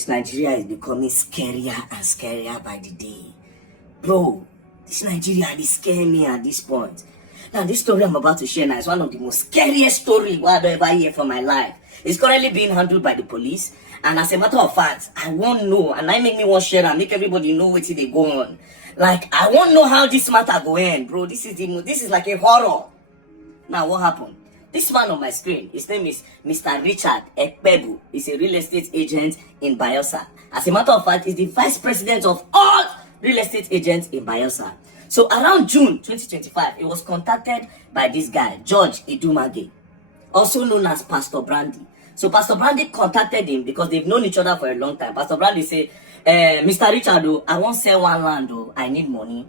This Nigeria is becoming scarier and scarier by the day. Bro, this Nigeria is scaring me at this point. Now, this story I'm about to share now is one of the most scariest stories I've ever heard for my life. It's currently being handled by the police. And as a matter of fact, I won't know. And I make me want to share and make everybody know what they go on. Like, I won't know how this matter go end, bro. This is like a horror. Now, what happened? This man on my screen, his name is Mr. Richard Ekpebu. He's a real estate agent in Bayelsa. As a matter of fact, he's the vice president of all real estate agents in Bayelsa. So around June 2025, he was contacted by this guy, George Idumage, also known as Pastor Brandy. So Pastor Brandy contacted him because they've known each other for a long time. Pastor Brandy said, Mr. Richard, I won't sell one land, I need money.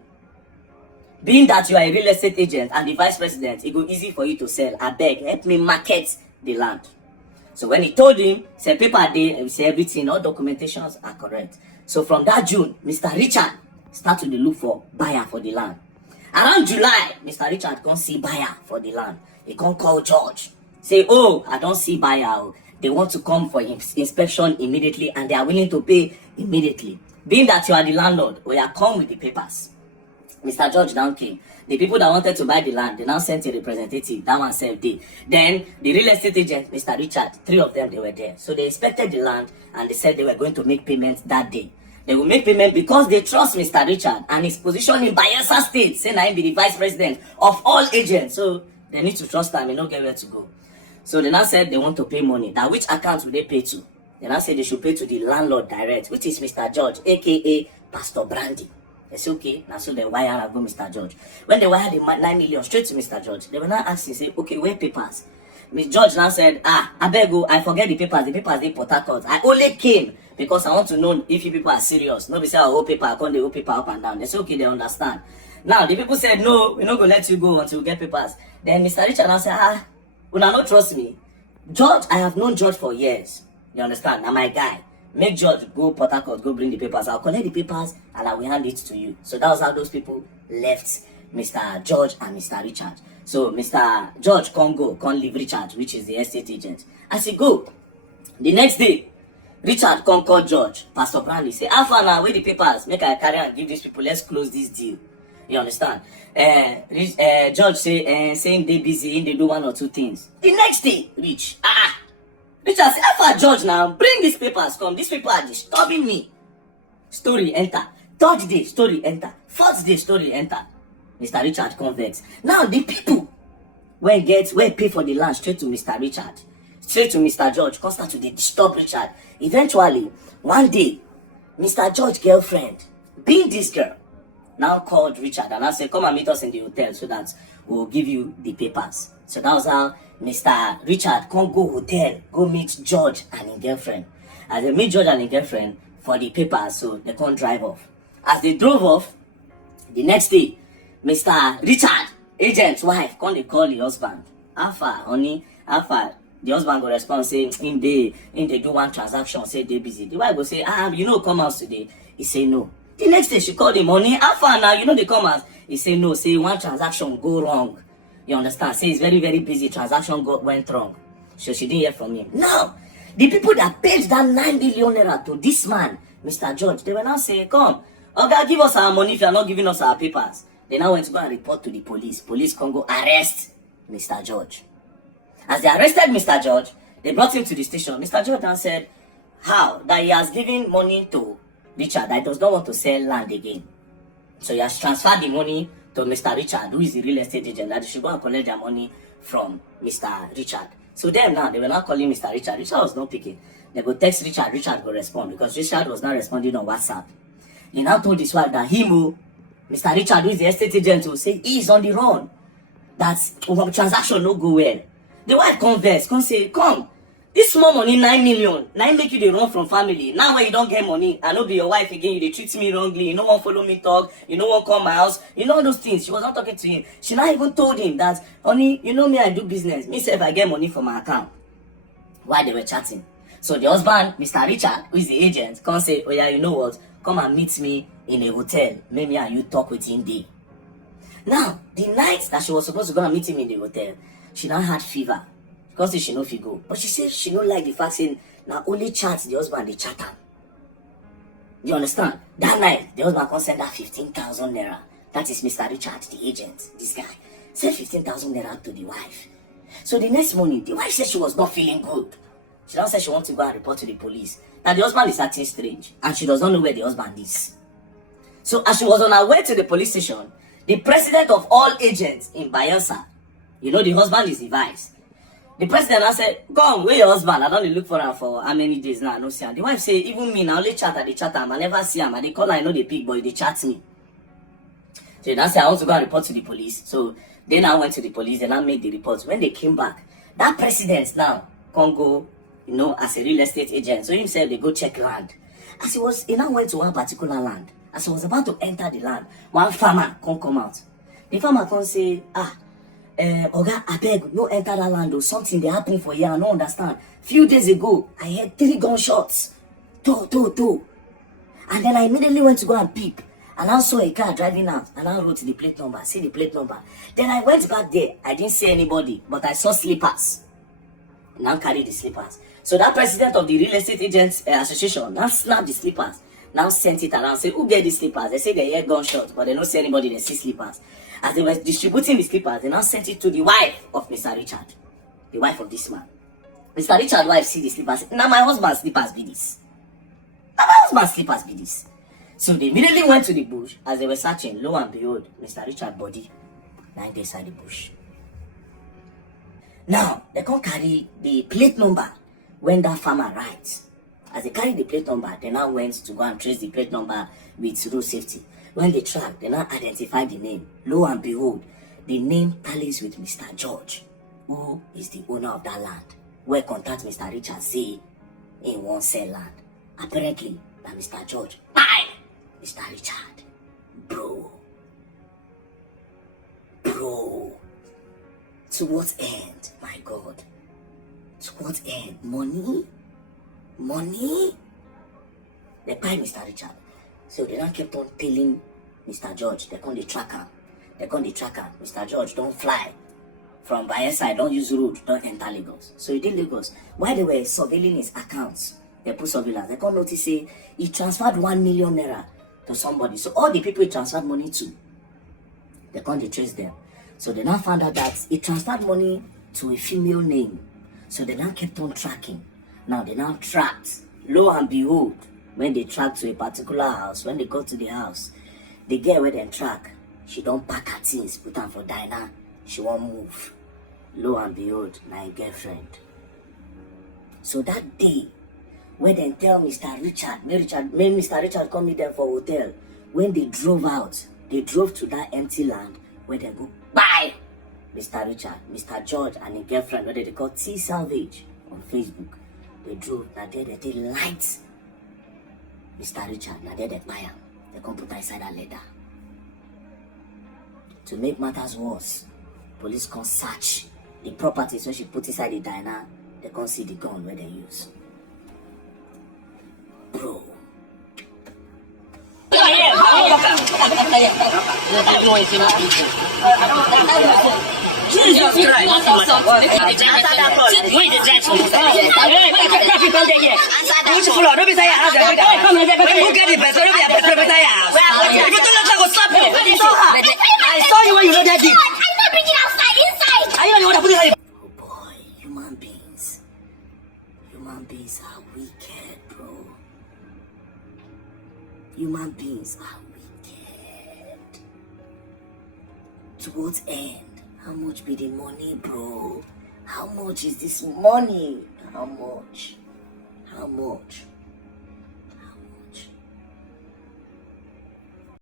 Being that you are a real estate agent and the vice president, it go easy for you to sell. I beg, help me market the land. So when he told him, say paper day, say everything, all documentations are correct. So from that June, Mr. Richard started to look for buyer for the land. Around July, Mr. Richard can't see buyer for the land. He can't call George. Say, oh, I don't see buyer. They want to come for inspection immediately and they are willing to pay immediately. Being that you are the landlord, we are come with the papers. Mr. George down came. The people that wanted to buy the land, they now sent a representative. That one saved day. Then the real estate agent, Mr. Richard, 3 of them, they were there. So they inspected the land and they said they were going to make payments that day. They will make payment because they trust Mr. Richard and his position in Bayelsa State, saying I be the vice president of all agents. So they need to trust him and not get where to go. So they now said they want to pay money. Now which account will they pay to? They now said they should pay to the landlord direct, which is Mr. George, aka Pastor Brandy. They say, okay, now so they wire go Mr. George. When they wire the 9 million straight to Mr. George, they were now asking, say, okay, where papers? Miss George now said, I beg you, I forget the papers. The papers, they Port Harcourt. I only came because I want to know if you people are serious. Nobody say, oh, paper, I can't do paper up and down. They say, okay, they understand. Now, the people said, no, we're not going to let you go until we get papers. Then Mr. Richard now said, will not trust me? George, I have known George for years. You understand? Now, my guy. Make George go Port Harcourt, go bring the papers. I'll collect the papers and I will hand it to you. So that was how those people left Mr. George and Mr. Richard. So Mr. George can't leave Richard, which is the estate agent. As he go, the next day, Richard can't call George. Pastor Brandy say, how far now, where the papers? Make I carry and give these people, let's close this deal. You understand? George say, saying they busy, they do 1 or 2 things. The next day, Richard say, how far George now? Bring these papers, come. These people are disturbing me. Story enter. 3rd day, story enter. 4th day, story enter. Mr. Richard convex. Now the people where pay for the land straight to Mr. Richard, straight to Mr. George, constant to disturb Richard. Eventually, one day, Mr. George's girlfriend, being this girl, now called Richard and I said, come and meet us in the hotel so that we'll give you the papers. So that was how Mr. Richard can't go hotel, go meet George and his girlfriend. As they meet George and his girlfriend for the papers, so they can't drive off. As they drove off, the next day, Mr. Richard, agent's wife, they call the husband. How far, honey? How far? The husband go respond, say, in they do one transaction, say they busy. The wife go say, come out today. He say no. The next day she called him, honey, how far now? They come out. He say no, say one transaction go wrong. You understand? Say it's very, very busy. Transaction went wrong. So she didn't hear from him. Now, the people that paid that 9 million naira to this man, Mr. George, they were now saying, come, okay, give us our money if you are not giving us our papers. They now went to go and report to the police. Police can go arrest Mr. George. As they arrested Mr. George, they brought him to the station. Mr. George now said, how? That he has given money to Richard, that he does not want to sell land again. So he has transferred the money to Mr. Richard, who is the real estate agent, that they should go and collect their money from Mr. Richard. So them now, they were not calling Mr. Richard. Richard was not picking. They go text Richard, Richard will respond because Richard was not responding on WhatsApp. He now told his wife that Mr. Richard, who is the estate agent, will say he is on the run. That transaction no go well. The wife converse, say, come, this small money, 9 million, 9 make you the run from family. Now when you don't get money, I know be your wife again, they treat me wrongly, you don't want to follow me talk, you don't want to come my house, all those things. She was not talking to him. She now even told him that, honey, me, I do business. Me say if I get money from my account. While they were chatting. So the husband, Mr. Richard, who is the agent, can't say, oh yeah, you know what, come and meet me in a hotel. Maybe and you talk with him there. Now, the night that she was supposed to go and meet him in the hotel, she now had fever. Because she no fit go. But she said she don't like the fact saying now only chat the husband, they chat him. You understand? That night, the husband can send her 15,000 naira. That is Mr. Richard, the agent, this guy. Sent 15,000 naira to the wife. So the next morning, the wife said she was not feeling good. She now said she wants to go and report to the police. Now the husband is acting strange and she does not know where the husband is. So as she was on her way to the police station, the president of all agents in Bayelsa, you know the husband is the vice. The president now said, "Come, where your husband? I don't look for him for how many days now? I no see him." The wife say, "Even me, now only chat at the chat him. I never see him. I they call I know the big boy, they chat me." So that's I want to go and report to the police. So they now went to the police, they now made the report. When they came back, that president now can go, you know, as a real estate agent. So himself they go check land. As he now went to one particular land. As he was about to enter the land, one farmer can't come out. The farmer can say, Oga, I beg, no enter that land or something they happen for here. I don't understand. Few days ago, I heard 3 gunshots. Two. And then I immediately went to go and peep. And I saw a car driving out. And I wrote the plate number, see the plate number. Then I went back there. I didn't see anybody, but I saw slippers. Now carry the slippers. So that president of the real estate agents association now snapped the slippers. Now sent it around. Say, who get the slippers? They say they hear gunshots, but they don't see anybody. They see slippers. As they were distributing the slippers, they now sent it to the wife of Mr. Richard, the wife of this man. Mr. Richard's wife see the slippers. Now my husband's slippers be this. Now my husband's slippers be this. So they immediately went to the bush. As they were searching, lo and behold, Mr. Richard's body lying inside the bush. Now they can't carry the plate number when that farmer writes. As they carry the plate number, they now went to go and trace the plate number with road safety. When they track, they now identify the name. Lo and behold, the name tallies with Mr. George, who is the owner of that land. Where contact Mr. Richard say he won't sell land. Apparently, by Mr. George. Bye! Mr. Richard. Bro. To what end, my God? To what end? Money? They buy Mr. Richard. So they now kept on telling Mr. George, they come the tracker. Mr. George, don't fly from Bayelsa, don't use road, don't enter Lagos. So he did Lagos. While they were surveilling his accounts, they put surveillance. They can't notice say he transferred 1 million naira to somebody. So all the people he transferred money to, they can't trace them. So they now found out that he transferred money to a female name. So they now kept on tracking. Now they now tracked. Lo and behold, when they track to a particular house, when they go to the house, the girl where they track, she don't pack her things, put her for diner, she won't move. Lo and behold, my girlfriend. So that day, when they tell Mr. Richard, when Mr. Richard come meet them for hotel, when they drove out, they drove to that empty land where they go, bye! Mr. Richard, Mr. George and his girlfriend, where they call T Salvage on Facebook. They drove, now there they lights. Mr. Richard, now there they buy him. They come put inside a leather. To make matters worse, police can search the properties when she put inside the diner. They can't see the gun where they use. Bro. Jesus Christ. I saw you when you loaded it. I'm not bringing outside, inside. I don't know what I put inside. Oh boy, human beings are wicked, bro. Human beings are wicked. To what end? How much be the money, bro? How much is this money? How much?